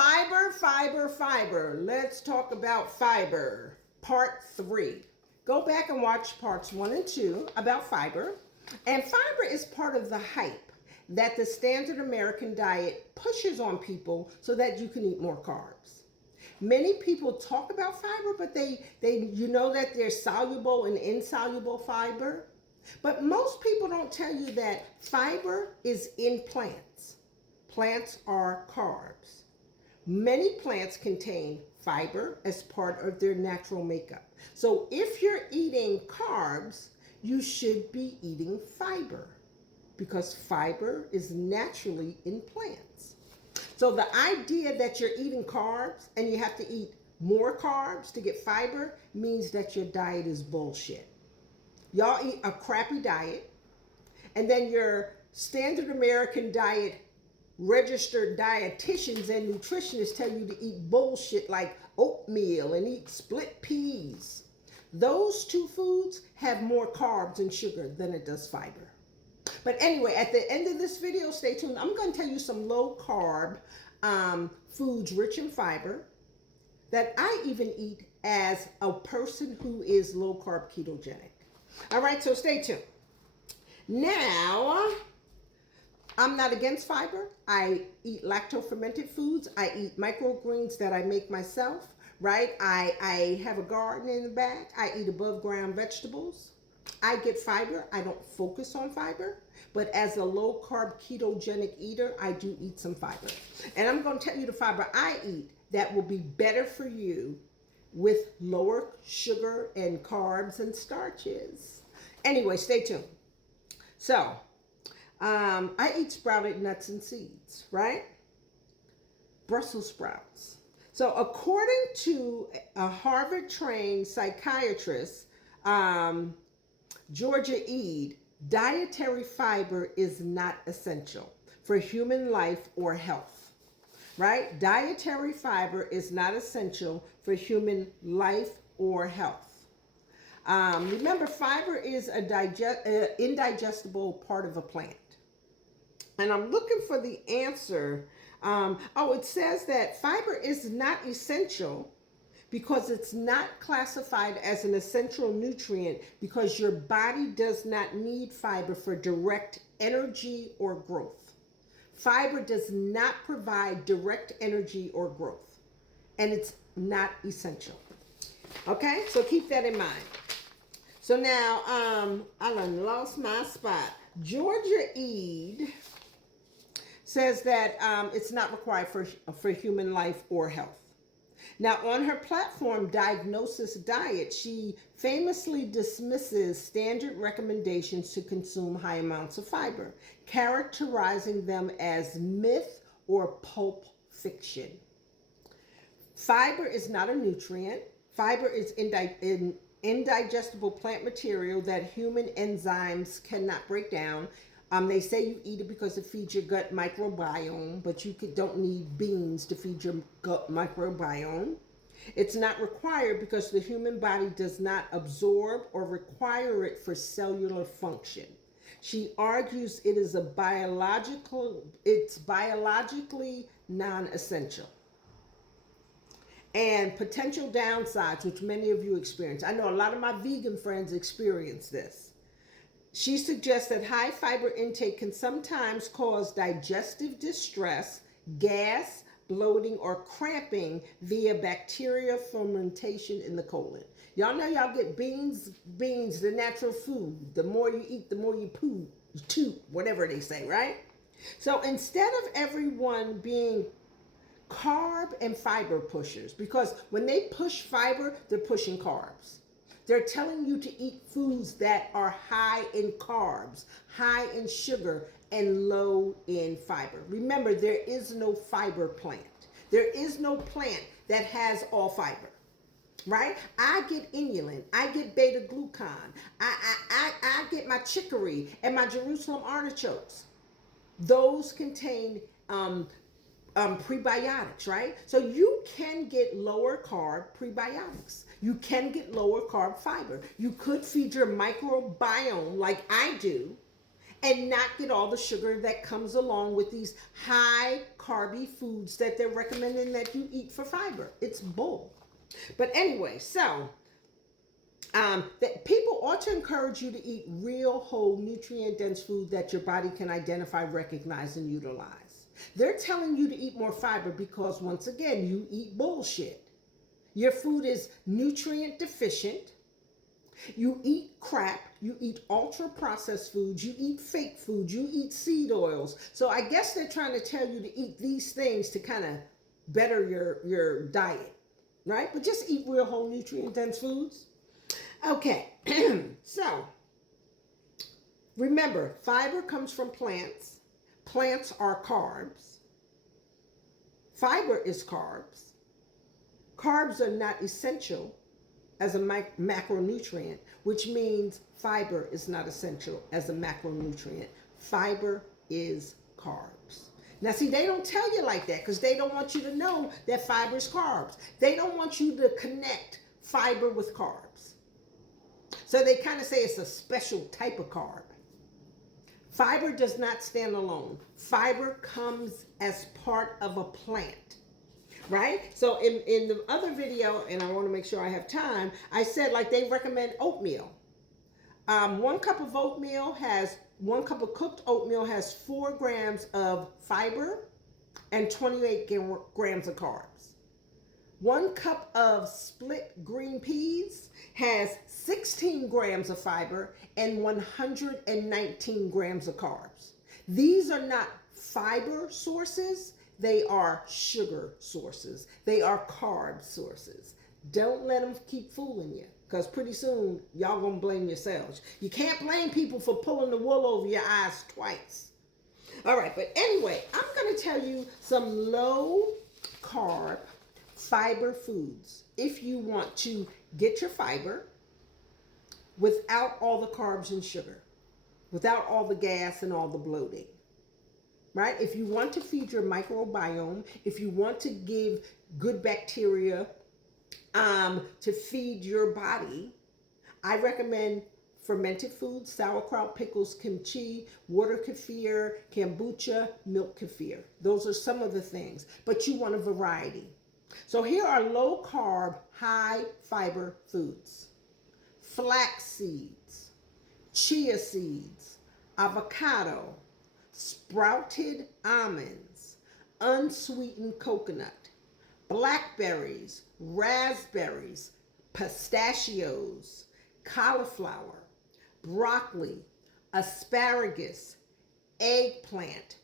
Fiber, fiber, fiber. Let's talk about fiber. Part 3. Go back and watch parts 1 and 2 about fiber. And fiber is part of the hype that the standard American diet pushes on people so that you can eat more carbs. Many people talk about fiber, but they you know that there's soluble and insoluble fiber. But most people don't tell you that fiber is in plants. Plants are carbs. Many plants contain fiber as part of their natural makeup. So if you're eating carbs, you should be eating fiber because fiber is naturally in plants. So the idea that you're eating carbs and you have to eat more carbs to get fiber means that your diet is bullshit. Y'all eat a crappy diet, and then your standard American diet registered dietitians and nutritionists tell you to eat bullshit like oatmeal and eat split peas. Those two foods have more carbs and sugar than it does fiber. But anyway, at the end of this video, stay tuned. I'm going to tell you some low carb foods rich in fiber that I even eat as a person who is low carb ketogenic. All right, so stay tuned. Now, I'm not against fiber. I eat lacto-fermented foods. I eat microgreens that I make myself, right? I have a garden in the back. I eat above ground vegetables. I get fiber. I don't focus on fiber. But as a low carb ketogenic eater, I do eat some fiber. And I'm going to tell you the fiber I eat that will be better for you with lower sugar and carbs and starches. Anyway, stay tuned. So, I eat sprouted nuts and seeds, right? Brussels sprouts. So according to a Harvard-trained psychiatrist, Georgia Ede, dietary fiber is not essential for human life or health, right? Dietary fiber is not essential for human life or health. Remember, fiber is an indigestible part of a plant. And I'm looking for the answer. It says that fiber is not essential because it's not classified as an essential nutrient because your body does not need fiber for direct energy or growth. Fiber does not provide direct energy or growth, and it's not essential. Okay, so keep that in mind. So now, I done lost my spot. Georgia Ede says that it's not required for human life or health. Now, on her platform, Diagnosis Diet, she famously dismisses standard recommendations to consume high amounts of fiber, characterizing them as myth or pulp fiction. Fiber is not a nutrient. Fiber is indigestible plant material that human enzymes cannot break down. They say you eat it because it feeds your gut microbiome, but you don't need beans to feed your gut microbiome. It's not required because the human body does not absorb or require it for cellular function. She argues it's biologically non-essential. And potential downsides, which many of you experience. I know a lot of my vegan friends experience this. She suggests that high fiber intake can sometimes cause digestive distress, gas, bloating, or cramping via bacteria fermentation in the colon. Y'all know y'all get beans, the natural food. The more you eat, the more you toot, whatever they say, right? So instead of everyone being carb and fiber pushers, because when they push fiber, they're pushing carbs. They're telling you to eat foods that are high in carbs, high in sugar, and low in fiber. Remember, there is no fiber plant. There is no plant that has all fiber, right? I get inulin. I get beta glucan. I get my chicory and my Jerusalem artichokes. Those contain prebiotics, right? So you can get lower carb prebiotics. You can get lower carb fiber. You could feed your microbiome like I do and not get all the sugar that comes along with these high carby foods that they're recommending that you eat for fiber. It's bull. But anyway, so that people ought to encourage you to eat real, whole, nutrient-dense food that your body can identify, recognize, and utilize. They're telling you to eat more fiber because, once again, you eat bullshit. Your food is nutrient deficient. You eat crap. You eat ultra-processed foods. You eat fake food. You eat seed oils. So I guess they're trying to tell you to eat these things to kind of better your diet, right? But just eat real, whole, nutrient-dense foods. Okay, so remember, fiber comes from plants. Plants are carbs. Fiber is carbs. Carbs are not essential as a macronutrient, which means fiber is not essential as a macronutrient. Fiber is carbs. Now, see, they don't tell you like that because they don't want you to know that fiber is carbs. They don't want you to connect fiber with carbs. So they kind of say it's a special type of carb. Fiber does not stand alone. Fiber comes as part of a plant, right? So in the other video, and I want to make sure I have time, I said like they recommend oatmeal. 1 cup of oatmeal has, 1 cup of cooked oatmeal has 4 grams of fiber and 28 grams of carbs. 1 cup of split green peas has 16 grams of fiber and 119 grams of carbs. These are not fiber sources, they are sugar sources. They are carb sources. Don't let them keep fooling you, because pretty soon y'all gonna blame yourselves. You can't blame people for pulling the wool over your eyes twice. All right, but anyway, I'm gonna tell you some low carb fiber foods if you want to get your fiber without all the carbs and sugar, without all the gas and all the bloating, right? If you want to feed your microbiome, if you want to give good bacteria to feed your body, I recommend fermented foods, sauerkraut, pickles, kimchi, water kefir, kombucha, milk kefir. Those are some of the things, but you want a variety. So here are low carb, high fiber foods. Flax seeds, chia seeds, avocado, sprouted almonds, unsweetened coconut, blackberries, raspberries, pistachios, cauliflower, broccoli, asparagus, eggplant,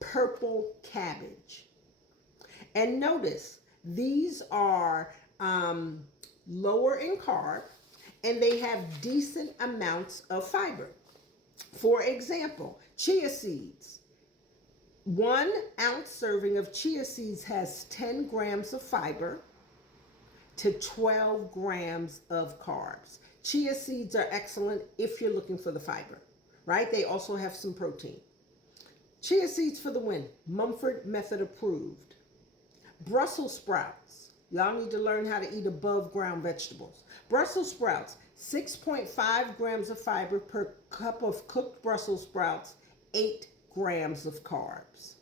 purple cabbage. And notice, these are lower in carb, and they have decent amounts of fiber. For example, chia seeds. 1 ounce serving of chia seeds has 10 grams of fiber to 12 grams of carbs. Chia seeds are excellent if you're looking for the fiber, right? They also have some protein. Chia seeds for the win. Mumford Method approved. Brussels sprouts. Y'all need to learn how to eat above ground vegetables. Brussels sprouts, 6.5 grams of fiber per cup of cooked Brussels sprouts, 8 grams of carbs.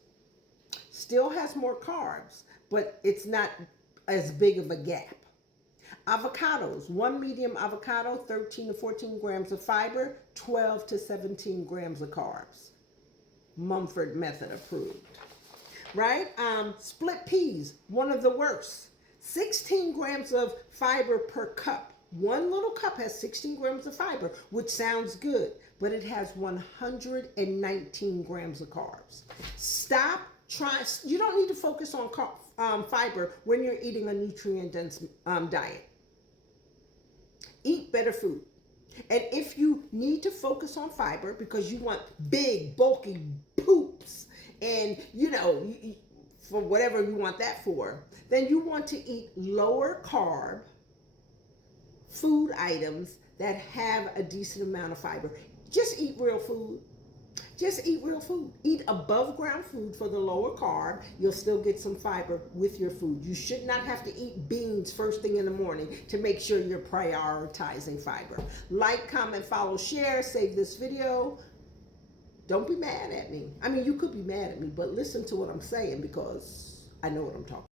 Still has more carbs, but it's not as big of a gap. Avocados, 1 medium avocado, 13 to 14 grams of fiber, 12 to 17 grams of carbs. Mumford Method approved. Right? Split peas, one of the worst. 16 grams of fiber per cup. 1 little cup has 16 grams of fiber, which sounds good, but it has 119 grams of carbs. Stop trying. You don't need to focus on fiber when you're eating a nutrient-dense diet. Eat better food. And if you need to focus on fiber because you want big, bulky poops and, for whatever you want that for, then you want to eat lower carb food items that have a decent amount of fiber. Just eat real food. Just eat real food. Eat above ground food for the lower carb. You'll still get some fiber with your food. You should not have to eat beans first thing in the morning to make sure you're prioritizing fiber. Like, comment, follow, share, save this video. Don't be mad at me. I mean, you could be mad at me, but listen to what I'm saying because I know what I'm talking